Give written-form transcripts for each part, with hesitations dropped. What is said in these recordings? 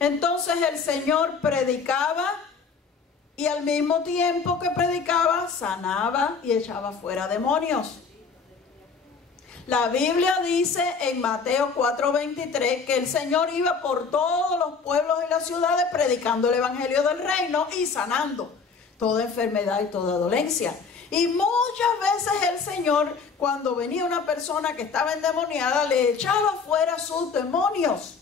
Entonces el Señor predicaba y al mismo tiempo que predicaba, sanaba y echaba fuera demonios. La Biblia dice en Mateo 4:23 que el Señor iba por todos los pueblos y las ciudades predicando el evangelio del reino y sanando toda enfermedad y toda dolencia. Y muchas veces el Señor, cuando venía una persona que estaba endemoniada, le echaba fuera sus demonios.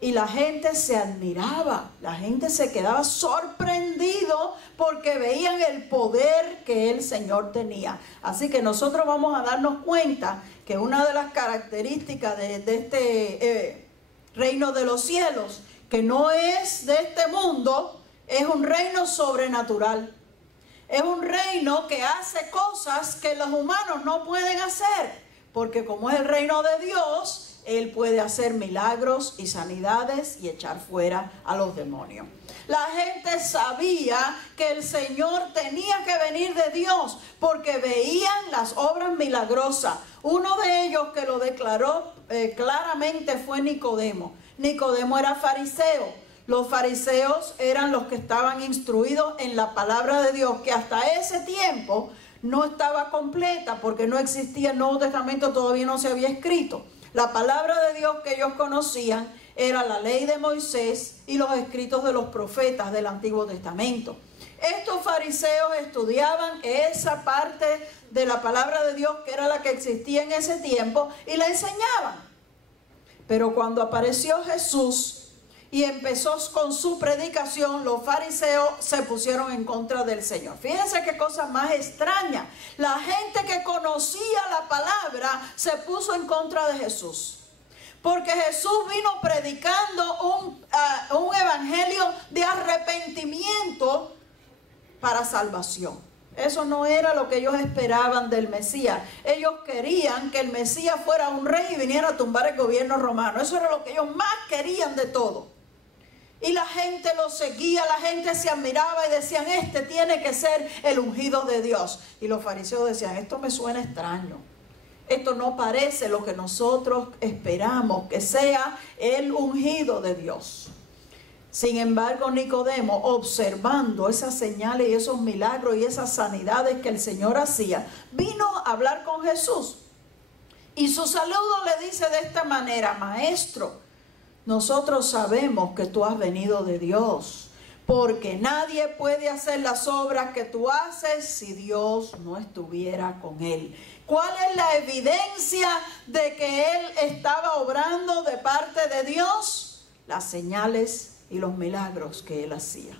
Y la gente se admiraba, la gente se quedaba sorprendido porque veían el poder que el Señor tenía. Así que nosotros vamos a darnos cuenta que una de las características de este reino de los cielos, que no es de este mundo, es un reino sobrenatural. Es un reino que hace cosas que los humanos no pueden hacer, porque como es el reino de Dios, Él puede hacer milagros y sanidades y echar fuera a los demonios. La gente sabía que el Señor tenía que venir de Dios porque veían las obras milagrosas. Uno de ellos que lo declaró claramente fue Nicodemo. Nicodemo era fariseo. Los fariseos eran los que estaban instruidos en la palabra de Dios, que hasta ese tiempo no estaba completa porque no existía el Nuevo Testamento, todavía no se había escrito. La palabra de Dios que ellos conocían era la ley de Moisés y los escritos de los profetas del Antiguo Testamento. Estos fariseos estudiaban esa parte de la palabra de Dios que era la que existía en ese tiempo y la enseñaban. Pero cuando apareció Jesús y empezó con su predicación, los fariseos se pusieron en contra del Señor. Fíjense qué cosa más extraña. La gente que conocía la palabra se puso en contra de Jesús. Porque Jesús vino predicando un evangelio de arrepentimiento para salvación. Eso no era lo que ellos esperaban del Mesías. Ellos querían que el Mesías fuera un rey y viniera a tumbar el gobierno romano. Eso era lo que ellos más querían de todo. Y la gente lo seguía, la gente se admiraba y decían, este tiene que ser el ungido de Dios. Y los fariseos decían, esto me suena extraño. Esto no parece lo que nosotros esperamos que sea el ungido de Dios. Sin embargo, Nicodemo, observando esas señales y esos milagros y esas sanidades que el Señor hacía, vino a hablar con Jesús. Y su saludo le dice de esta manera, Maestro, nosotros sabemos que tú has venido de Dios, porque nadie puede hacer las obras que tú haces si Dios no estuviera con él. ¿Cuál es la evidencia de que él estaba obrando de parte de Dios? Las señales y los milagros que él hacía.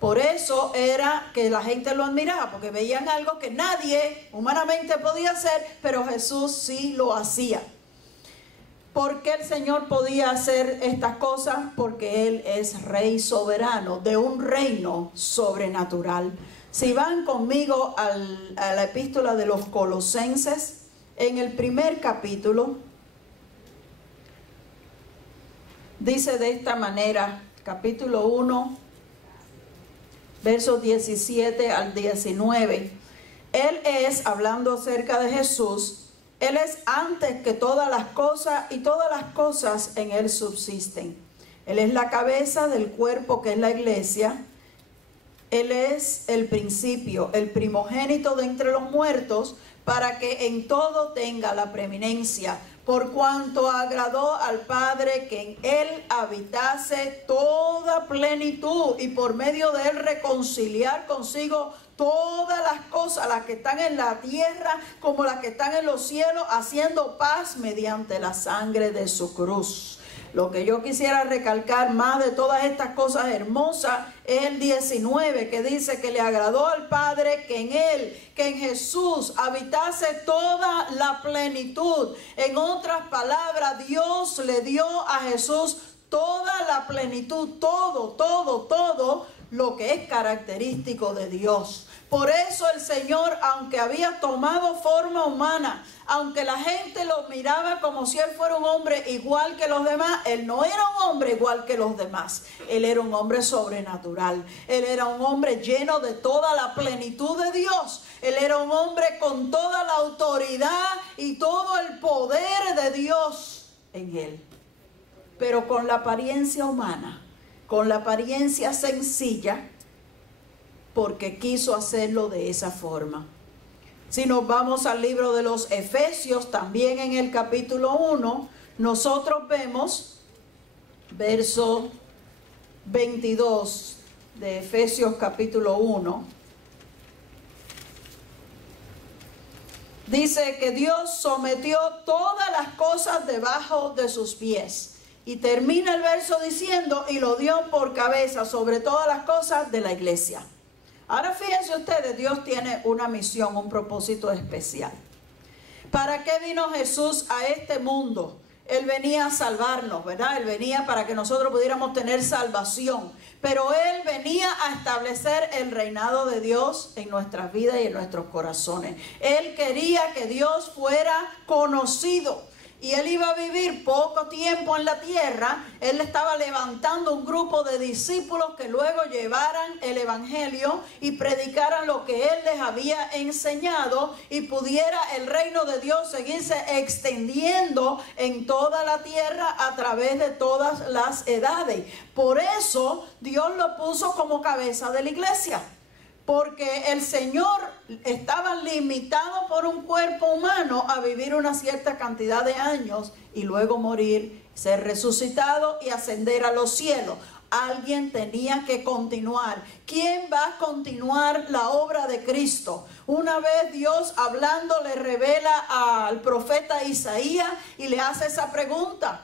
Por eso era que la gente lo admiraba, porque veían algo que nadie humanamente podía hacer, pero Jesús sí lo hacía. ¿Por qué el Señor podía hacer estas cosas? Porque Él es Rey soberano de un reino sobrenatural. Si van conmigo a la epístola de los Colosenses, en el primer capítulo, dice de esta manera, capítulo 1, versos 17 al 19. Él es, hablando acerca de Jesús, Él es antes que todas las cosas y todas las cosas en Él subsisten. Él es la cabeza del cuerpo que es la iglesia. Él es el principio, el primogénito de entre los muertos, para que en todo tenga la preeminencia, por cuanto agradó al Padre que en Él habitase toda plenitud y por medio de Él reconciliar consigo todas las cosas, las que están en la tierra como las que están en los cielos, haciendo paz mediante la sangre de su cruz. Lo que yo quisiera recalcar más de todas estas cosas hermosas es el 19, que dice que le agradó al Padre que en Él, que en Jesús habitase toda la plenitud. En otras palabras, Dios le dio a Jesús toda la plenitud, todo lo que es característico de Dios. Por eso el Señor, aunque había tomado forma humana, aunque la gente lo miraba como si Él fuera un hombre igual que los demás, Él no era un hombre igual que los demás. Él era un hombre sobrenatural. Él era un hombre lleno de toda la plenitud de Dios. Él era un hombre con toda la autoridad y todo el poder de Dios en Él. pero con la apariencia humana, con la apariencia sencilla, porque quiso hacerlo de esa forma. Si nos vamos al libro de los Efesios, también en el capítulo 1, nosotros vemos verso 22 de Efesios capítulo 1. Dice que Dios sometió todas las cosas debajo de sus pies. Y termina el verso diciendo, y lo dio por cabeza sobre todas las cosas de la iglesia. Ahora fíjense ustedes, Dios tiene una misión, un propósito especial. ¿Para qué vino Jesús a este mundo? Él venía a salvarnos, ¿verdad? Él venía para que nosotros pudiéramos tener salvación. Pero Él venía a establecer el reinado de Dios en nuestras vidas y en nuestros corazones. Él quería que Dios fuera conocido. Y Él iba a vivir poco tiempo en la tierra. Él estaba levantando un grupo de discípulos que luego llevaran el evangelio y predicaran lo que Él les había enseñado, y pudiera el reino de Dios seguirse extendiendo en toda la tierra a través de todas las edades. Por eso Dios lo puso como cabeza de la iglesia. Porque el Señor estaba limitado por un cuerpo humano a vivir una cierta cantidad de años y luego morir, ser resucitado y ascender a los cielos. Alguien tenía que continuar. ¿Quién va a continuar la obra de Cristo? Una vez Dios hablando le revela al profeta Isaías y le hace esa pregunta: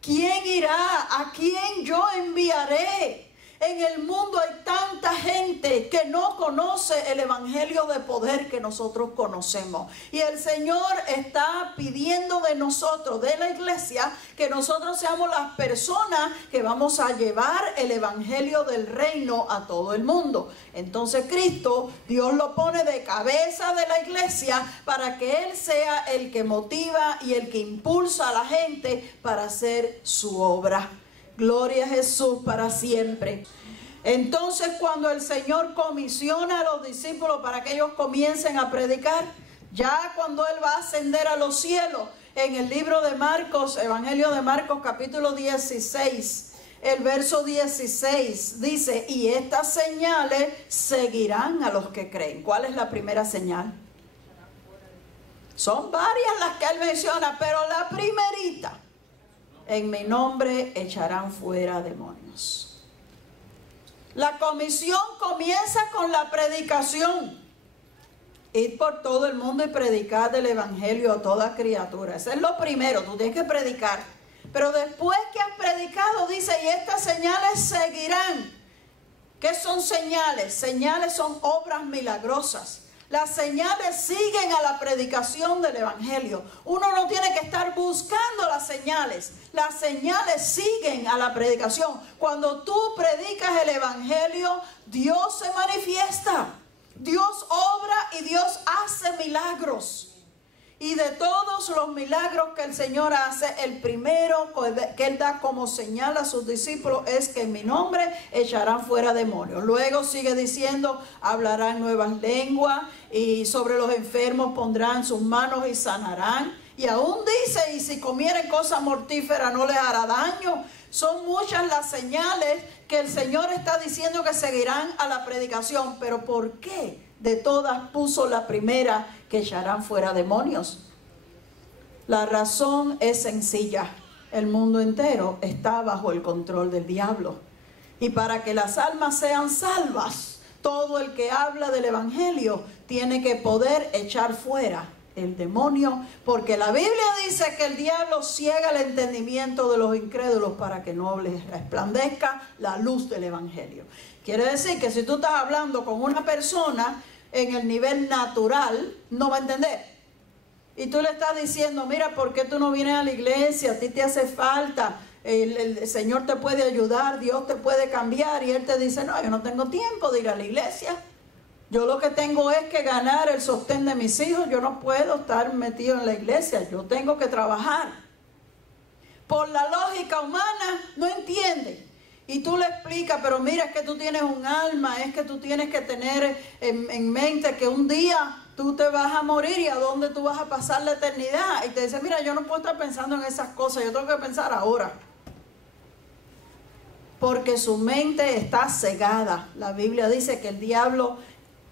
¿quién irá? ¿A quién yo enviaré? En el mundo hay tanta gente que no conoce el evangelio de poder que nosotros conocemos. Y el Señor está pidiendo de nosotros, de la iglesia, que nosotros seamos las personas que vamos a llevar el evangelio del reino a todo el mundo. Entonces Cristo, Dios lo pone de cabeza de la iglesia para que Él sea el que motiva y el que impulsa a la gente para hacer su obra. Gloria a Jesús para siempre. Entonces, cuando el Señor comisiona a los discípulos para que ellos comiencen a predicar, ya cuando Él va a ascender a los cielos, en el libro de Marcos, Evangelio de Marcos, capítulo 16, el verso 16 dice: y estas señales seguirán a los que creen. ¿Cuál es la primera señal? Son varias las que Él menciona, pero la primerita: en mi nombre echarán fuera demonios. La comisión comienza con la predicación. Ir por todo el mundo y predicar del evangelio a toda criatura. Eso es lo primero, tú tienes que predicar. Pero después que has predicado, dice: y estas señales seguirán. ¿Qué son señales? Señales son obras milagrosas. Las señales siguen a la predicación del evangelio. Uno no tiene que estar buscando las señales. Las señales siguen a la predicación. Cuando tú predicas el evangelio, Dios se manifiesta. Dios obra y Dios hace milagros. Y de todos los milagros que el Señor hace, el primero que Él da como señal a sus discípulos es que en mi nombre echarán fuera demonios. Luego sigue diciendo: hablarán nuevas lenguas, y sobre los enfermos pondrán sus manos y sanarán. Y aún dice: y si comieren cosa mortífera no les hará daño. Son muchas las señales que el Señor está diciendo que seguirán a la predicación. Pero ¿por qué de todas puso la primera, que echarán fuera demonios? La razón es sencilla: el mundo entero está bajo el control del diablo. Y para que las almas sean salvas, todo el que habla del evangelio tiene que poder echar fuera el demonio, porque la Biblia dice que el diablo ciega el entendimiento de los incrédulos para que no les resplandezca la luz del evangelio. Quiere decir que si tú estás hablando con una persona en el nivel natural, no va a entender. Y tú le estás diciendo: mira, ¿por qué tú no vienes a la iglesia? A ti te hace falta, el Señor te puede ayudar, Dios te puede cambiar. Y él te dice: no, yo no tengo tiempo de ir a la iglesia. Yo lo que tengo es que ganar el sostén de mis hijos. Yo no puedo estar metido en la iglesia, yo tengo que trabajar. Por la lógica humana no entiende. Y tú le explicas: pero mira, es que tú tienes un alma, es que tú tienes que tener en mente que un día tú te vas a morir y a dónde tú vas a pasar la eternidad. Y te dice: mira, yo no puedo estar pensando en esas cosas, yo tengo que pensar ahora. porque su mente está cegada. La Biblia dice que el diablo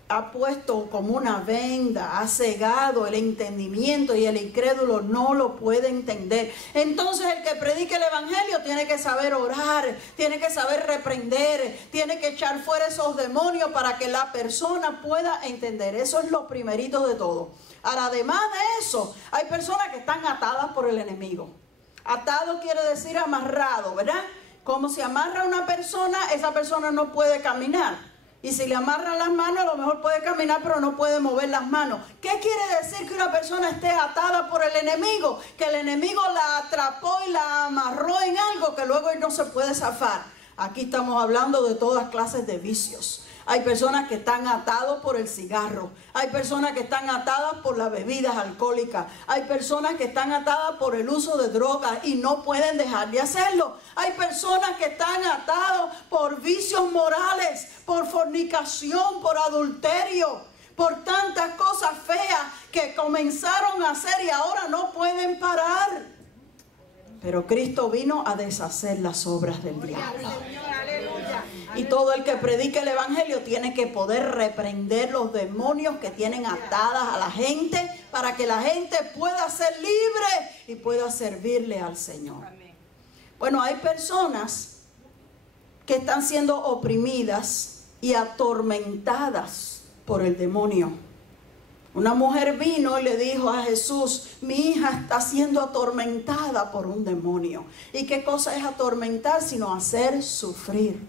ha puesto como una venda, ha cegado el entendimiento y el incrédulo no lo puede entender. Entonces el que predique el evangelio tiene que saber orar, tiene que saber reprender, tiene que echar fuera esos demonios para que la persona pueda entender. Eso es lo primerito de todo. Ahora, además de eso, hay personas que están atadas por el enemigo. Atado quiere decir amarrado, ¿verdad? Como se amarra a una persona, esa persona no puede caminar. Y si le amarran las manos, a lo mejor puede caminar, pero no puede mover las manos. ¿Qué quiere decir que una persona esté atada por el enemigo? Que el enemigo la atrapó y la amarró en algo que luego él no se puede zafar. Aquí estamos hablando de todas clases de vicios. Hay personas que están atados por el cigarro. Hay personas que están atadas por las bebidas alcohólicas. Hay personas que están atadas por el uso de drogas y no pueden dejar de hacerlo. Hay personas que están atadas por vicios morales, por fornicación, por adulterio, por tantas cosas feas que comenzaron a hacer y ahora no pueden parar. Pero Cristo vino a deshacer las obras del diablo. Y todo el que predique el evangelio tiene que poder reprender los demonios que tienen atadas a la gente para que la gente pueda ser libre y pueda servirle al Señor. Bueno, hay personas que están siendo oprimidas y atormentadas por el demonio. Una mujer vino y le dijo a Jesús: mi hija está siendo atormentada por un demonio. ¿Y qué cosa es atormentar sino hacer sufrir?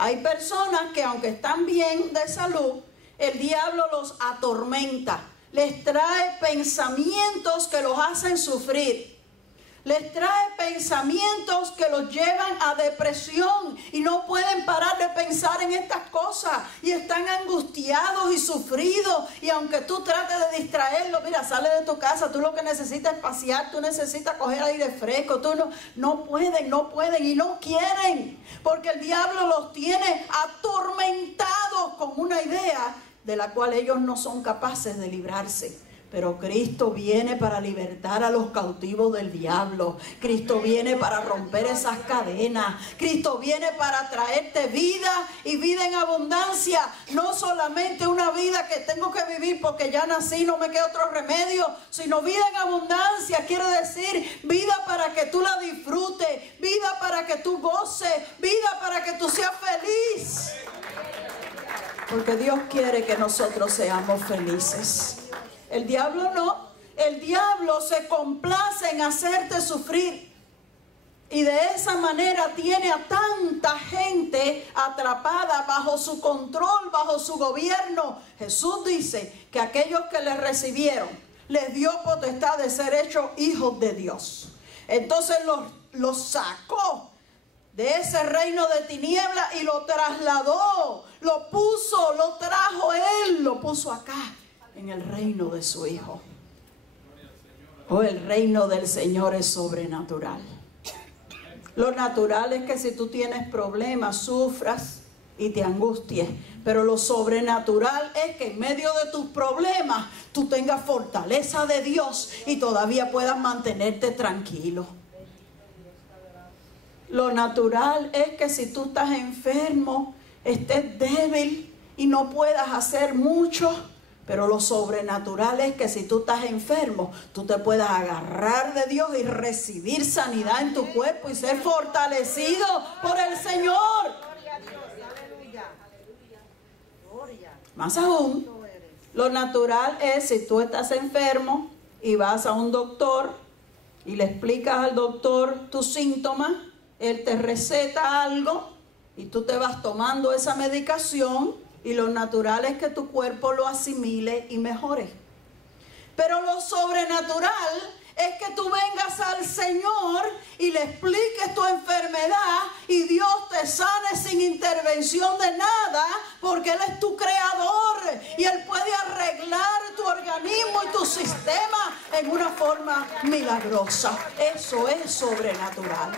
Hay personas que aunque están bien de salud, el diablo los atormenta. Les trae pensamientos que los hacen sufrir. Les trae pensamientos que los llevan a depresión y no pueden parar de pensar en estas cosas y están angustiados y sufridos. Y aunque tú trates de distraerlos, mira, sale de tu casa, tú lo que necesitas es pasear, tú necesitas coger aire fresco, tú no pueden y no quieren, porque el diablo los tiene atormentados con una idea de la cual ellos no son capaces de librarse. Pero Cristo viene para libertar a los cautivos del diablo. Cristo viene para romper esas cadenas. Cristo viene para traerte vida y vida en abundancia. No solamente una vida que tengo que vivir porque ya nací, no me queda otro remedio, sino vida en abundancia. Quiere decir vida para que tú la disfrutes, vida para que tú goces, vida para que tú seas feliz. Porque Dios quiere que nosotros seamos felices. El diablo no. El diablo se complace en hacerte sufrir. Y de esa manera tiene a tanta gente atrapada bajo su control, bajo su gobierno. Jesús dice que aquellos que le recibieron, les dio potestad de ser hechos hijos de Dios. Entonces los sacó de ese reino de tinieblas y lo trasladó, lo puso, lo trajo él, lo puso acá. En el reino de su Hijo. Oh, el reino del Señor es sobrenatural. Lo natural es que si tú tienes problemas, sufras y te angusties. Pero lo sobrenatural es que en medio de tus problemas tú tengas fortaleza de Dios y todavía puedas mantenerte tranquilo. Lo natural es que si tú estás enfermo, estés débil y no puedas hacer mucho. Pero lo sobrenatural es que si tú estás enfermo, tú te puedas agarrar de Dios y recibir sanidad en tu cuerpo y ser fortalecido por el Señor. Más aún, lo natural es si tú estás enfermo y vas a un doctor y le explicas al doctor tus síntomas, él te receta algo y tú te vas tomando esa medicación. Y lo natural es que tu cuerpo lo asimile y mejore. Pero lo sobrenatural es que tú vengas al Señor y le expliques tu enfermedad y Dios te sane sin intervención de nada, porque Él es tu creador y Él puede arreglar tu organismo y tu sistema en una forma milagrosa. Eso es sobrenatural.